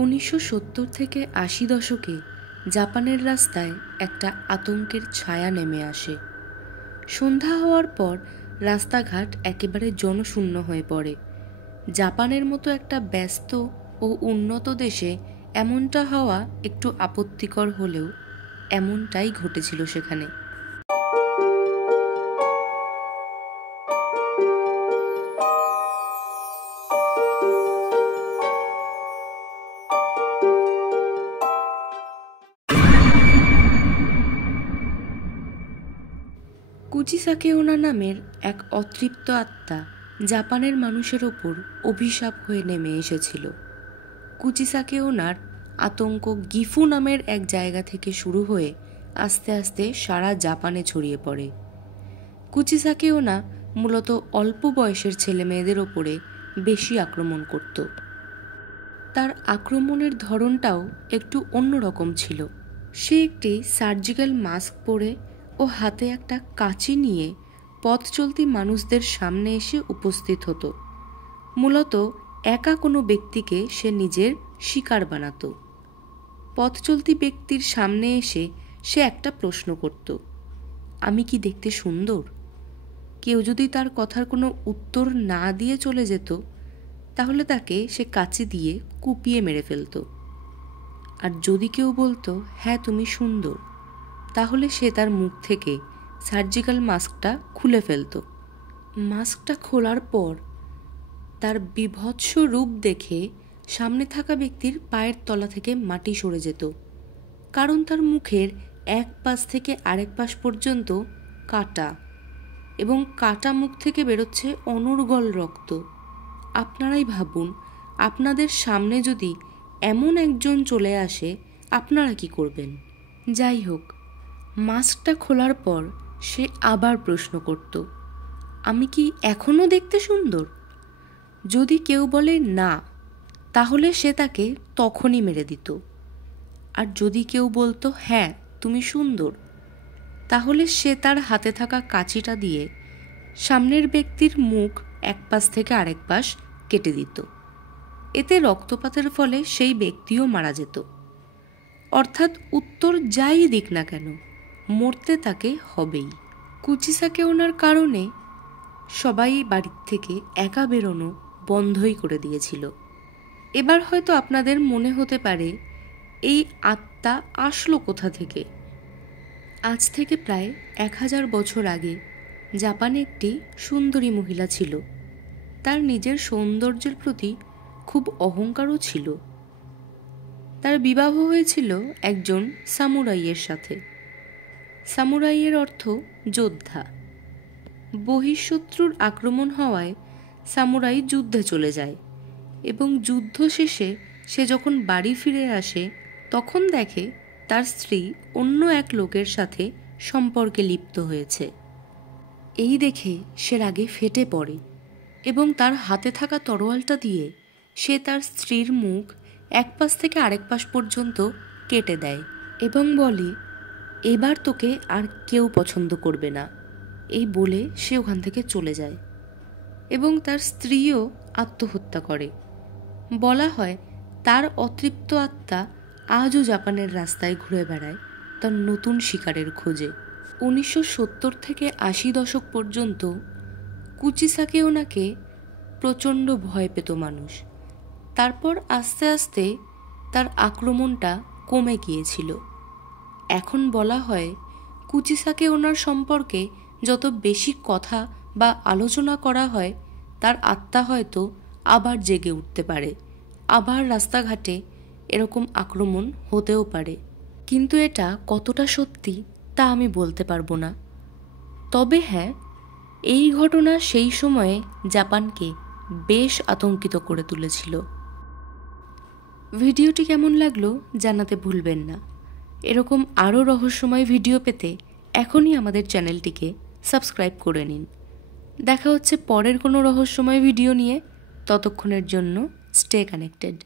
1970 থেকে 80 দশকে জাপানের রাস্তায় একটা আতঙ্কের ছায়া নেমে আসে। সন্ধ্যা হওয়ার পর রাস্তাঘাট একেবারে জনশূন্য হয়ে পড়ে। জাপানের মতো একটা ব্যস্ত ও উন্নত দেশে এমনটা হওয়া একটু আপত্তিকর হলেও এমনটাই ঘটেছিল সেখানে। কুচিসাকে ওনা নামের এক অতৃপ্ত আত্মা জাপানের মানুষের ওপর অভিশাপ হয়ে নেমে এসেছিল। কুচিসাকে ওনার আতঙ্ক গিফু নামের এক জায়গা থেকে শুরু হয়ে আস্তে আস্তে সারা জাপানে ছড়িয়ে পড়ে। কুচিসাকে ওনা মূলত অল্প বয়সের ছেলে মেয়েদের ওপরে বেশি আক্রমণ করত। তার আক্রমণের ধরনটাও একটু অন্যরকম ছিল। সে একটি সার্জিক্যাল মাস্ক পরে ও হাতে একটা কাঁচি নিয়ে পথ চলতি মানুষদের সামনে এসে উপস্থিত হতো। মূলত একা কোনো ব্যক্তিকে সে নিজের শিকার বানাতো। পথ চলতি ব্যক্তির সামনে এসে সে একটা প্রশ্ন করত, আমি কি দেখতে সুন্দর? কেউ যদি তার কথার কোনো উত্তর না দিয়ে চলে যেত তাহলে তাকে সে কাঁচি দিয়ে কুপিয়ে মেরে ফেলত। আর যদি কেউ বলতো হ্যাঁ তুমি সুন্দর, তাহলে সে তার মুখ থেকে সার্জিক্যাল মাস্কটা খুলে ফেলত। মাস্কটা খোলার পর তার বিভৎস রূপ দেখে সামনে থাকা ব্যক্তির পায়ের তলা থেকে মাটি সরে যেত, কারণ তার মুখের এক পাশ থেকে আরেক পাশ পর্যন্ত কাটা, এবং কাটা মুখ থেকে বেরোচ্ছে অনর্গল রক্ত। আপনারাই ভাবুন, আপনাদের সামনে যদি এমন একজন চলে আসে আপনারা কি করবেন? যাই হোক, মাস্কটা খোলার পর সে আবার প্রশ্ন করত, আমি কি এখনও দেখতে সুন্দর? যদি কেউ বলে না, তাহলে সে তাকে তখনই মেরে দিত। আর যদি কেউ বলতো হ্যাঁ তুমি সুন্দর, তাহলে সে তার হাতে থাকা কাঁচিটা দিয়ে সামনের ব্যক্তির মুখ এক পাশ থেকে আরেক পাশ কেটে দিত। এতে রক্তপাতের ফলে সেই ব্যক্তিও মারা যেত। অর্থাৎ উত্তর যাই দিক না কেন, মরতে তাকে হবেই। কুচিসাকে ওনার কারণে সবাই বাড়ির থেকে একা বেরোনো বন্ধই করে দিয়েছিল। এবার হয়তো আপনাদের মনে হতে পারে এই আত্মা আসলো কোথা থেকে? আজ থেকে প্রায় 1000 বছর আগে জাপানে একটি সুন্দরী মহিলা ছিল। তার নিজের সৌন্দর্যের প্রতি খুব অহংকারও ছিল। তার বিবাহ হয়েছিল একজন সামুরাইয়ের সাথে। সামুরাইয়ের অর্থ যোদ্ধা। বহিঃশত্রুর আক্রমণ হওয়ায় সামুরাই যুদ্ধে চলে যায়, এবং যুদ্ধ শেষে সে যখন বাড়ি ফিরে আসে তখন দেখে তার স্ত্রী অন্য এক লোকের সাথে সম্পর্কে লিপ্ত হয়েছে। এই দেখে সে রাগে ফেটে পড়ে এবং তার হাতে থাকা তরোয়ালটা দিয়ে সে তার স্ত্রীর মুখ এক পাশ থেকে আরেক পাশ পর্যন্ত কেটে দেয় এবং বলে, এবার তোকে আর কেউ পছন্দ করবে না। এই বলে সে ওখান থেকে চলে যায় এবং তার স্ত্রীও আত্মহত্যা করে। বলা হয় তার অতৃপ্ত আত্মা আজও জাপানের রাস্তায় ঘুরে বেড়ায় তার নতুন শিকারের খোঁজে। 1970 থেকে 80 দশক পর্যন্ত কুচিসাকে ওনাকে প্রচণ্ড ভয় পেত মানুষ। তারপর আস্তে আস্তে তার আক্রমণটা কমে গিয়েছিল। এখন বলা হয় কুচিসাকে ওনার সম্পর্কে যত বেশি কথা বা আলোচনা করা হয়, তার আত্মা হয়তো আবার জেগে উঠতে পারে, আবার রাস্তাঘাটে এরকম আক্রমণ হতেও পারে। কিন্তু এটা কতটা সত্যি তা আমি বলতে পারবো না। তবে হ্যাঁ, এই ঘটনা সেই সময়ে জাপানকে বেশ আতঙ্কিত করে তুলেছিল। ভিডিওটি কেমন লাগলো জানাতে ভুলবেন না। এরকম আরও রহস্যময় ভিডিও পেতে এখনই আমাদের চ্যানেলটিকে সাবস্ক্রাইব করে নিন। দেখা হচ্ছে পরের কোনো রহস্যময় ভিডিও নিয়ে। ততক্ষণের জন্য স্টে কানেক্টেড।